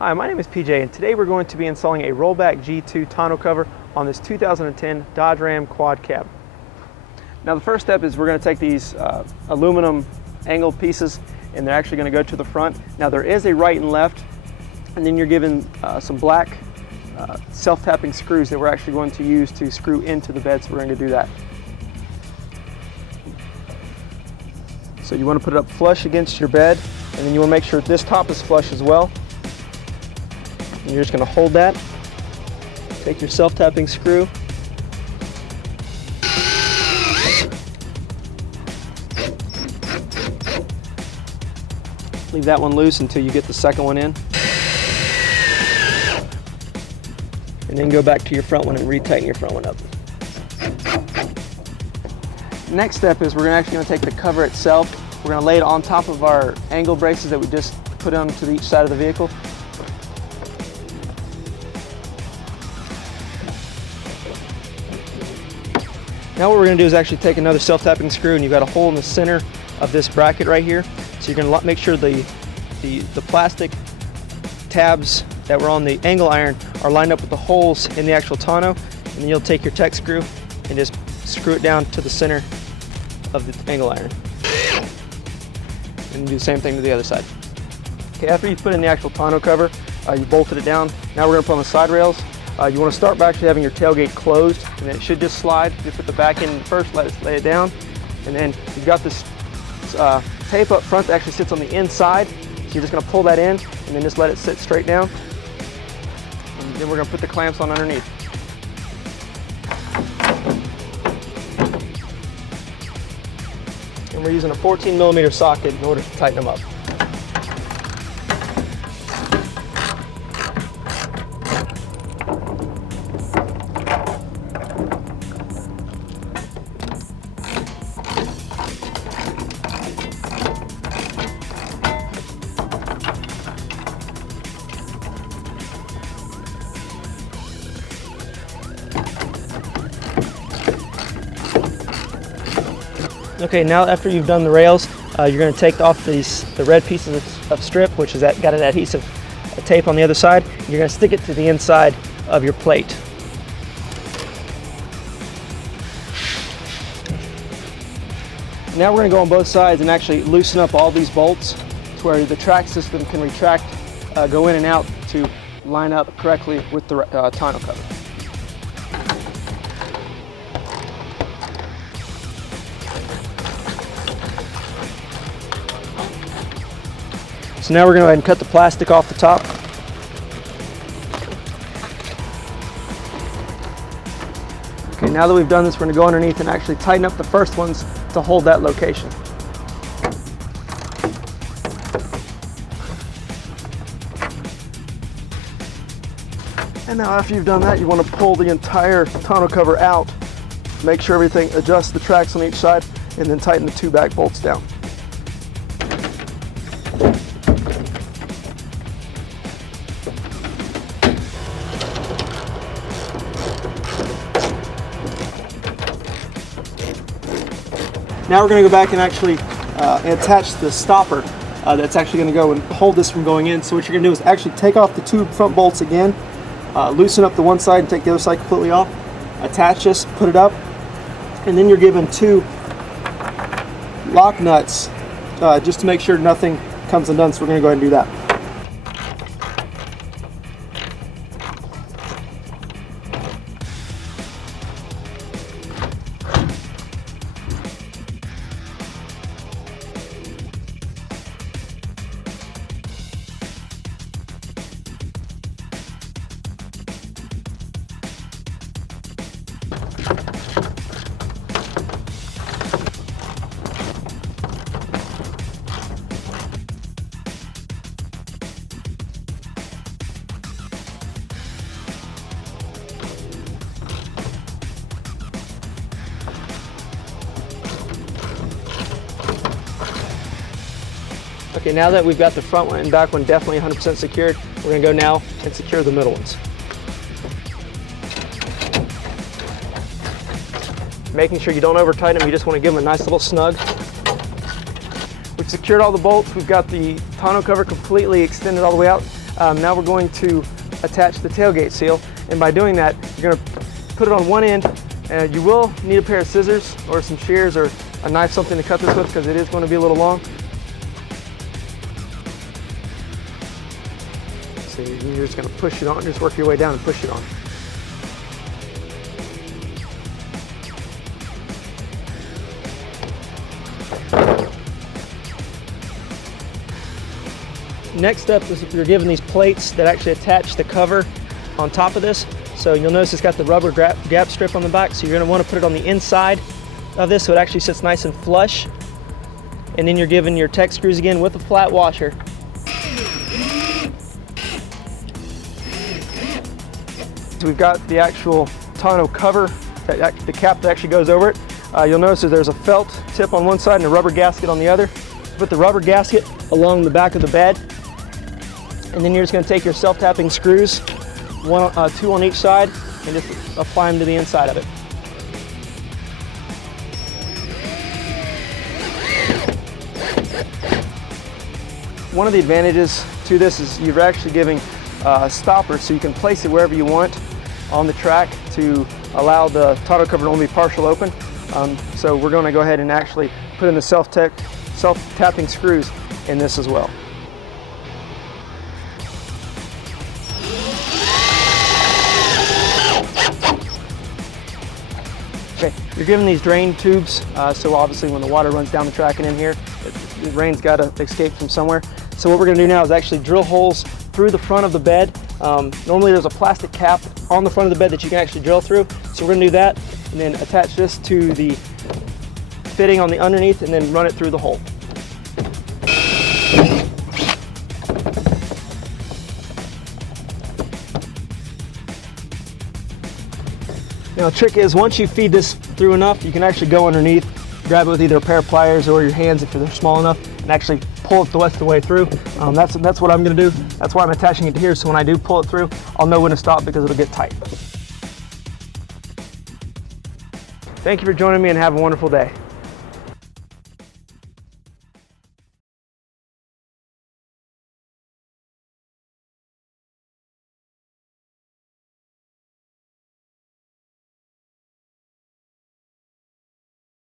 Hi, my name is PJ, and today we're going to be installing a RollBAK G2 tonneau cover on this 2010 Dodge Ram quad cab. Now the first step is we're going to take these aluminum angled pieces, and they're actually going to go to the front. Now there is a right and left, and then you're given some black self-tapping screws that we're actually going to use to screw into the bed, so we're going to do that. So you want to put it up flush against your bed, and then you want to make sure this top is flush as well. And you're just going to hold that, take your self-tapping screw, leave that one loose until you get the second one in, and then go back to your front one and retighten your front one up. Next step is we're actually going to take the cover itself, we're going to lay it on top of our angle braces that we just put onto each side of the vehicle. Now what we're going to do is actually take another self-tapping screw, and you've got a hole in the center of this bracket right here. So you're going to make sure the plastic tabs that were on the angle iron are lined up with the holes in the actual tonneau, and then you'll take your tech screw and just screw it down to the center of the angle iron. And do the same thing to the other side. Okay, after you put in the actual tonneau cover, you bolted it down. Now we're going to put on the side rails. You want to start by actually having your tailgate closed, and then it should just slide. You put the back in first, lay it down, and then you've got this tape up front that actually sits on the inside. So you're just going to pull that in, and then just let it sit straight down. And then we're going to put the clamps on underneath. And we're using a 14mm socket in order to tighten them up. Okay, now after you've done the rails, you're going to take off the red pieces of strip, which has got an adhesive tape on the other side. You're going to stick it to the inside of your plate. Now we're going to go on both sides and actually loosen up all these bolts to where the track system can retract, go in and out to line up correctly with the tonneau cover. So now we're going to go ahead and cut the plastic off the top. Okay, now that we've done this, we're going to go underneath and actually tighten up the first ones to hold that location. And now after you've done that, you want to pull the entire tonneau cover out, make sure everything adjusts the tracks on each side, and then tighten the two back bolts down. Now we're going to go back and actually attach the stopper that's actually going to go and hold this from going in. So what you're going to do is actually take off the two front bolts again, loosen up the one side and take the other side completely off, attach this, put it up, and then you're given two lock nuts just to make sure nothing comes undone. So we're going to go ahead and do that. Okay, now that we've got the front one and back one definitely 100% secured, we're going to go now and secure the middle ones. Making sure you don't over tighten them, you just want to give them a nice little snug. We've secured all the bolts, we've got the tonneau cover completely extended all the way out. Now we're going to attach the tailgate seal, and by doing that, you're going to put it on one end, and you will need a pair of scissors or some shears or a knife, something to cut this with, because it is going to be a little long. So you're just going to push it on, just work your way down and push it on. Next up is if you're given these plates that actually attach the cover on top of this. So you'll notice it's got the rubber gap strip on the back, so you're going to want to put it on the inside of this so it actually sits nice and flush. And then you're given your tech screws again with a flat washer. So we've got the actual tonneau cover, the cap that actually goes over it. You'll notice that there's a felt tip on one side and a rubber gasket on the other. Put the rubber gasket along the back of the bed, and then you're just going to take your self-tapping screws, two on each side, and just apply them to the inside of it. One of the advantages to this is you're actually giving a stopper, so you can place it wherever you want on the track to allow the tonneau cover to only be partial open. So we're going to go ahead and actually put in the self-tapping screws in this as well. Okay, you're given these drain tubes, so obviously when the water runs down the track and in here, the rain's got to escape from somewhere. So what we're going to do now is actually drill holes through the front of the bed. Normally there's a plastic cap on the front of the bed that you can actually drill through. So we're going to do that and then attach this to the fitting on the underneath and then run it through the hole. Now the trick is, once you feed this through enough, you can actually go underneath, grab it with either a pair of pliers or your hands if they're small enough, and actually pull it the rest of the way through. That's what I'm going to do. That's why I'm attaching it to here, so when I do pull it through, I'll know when to stop because it'll get tight. Thank you for joining me, and have a wonderful day.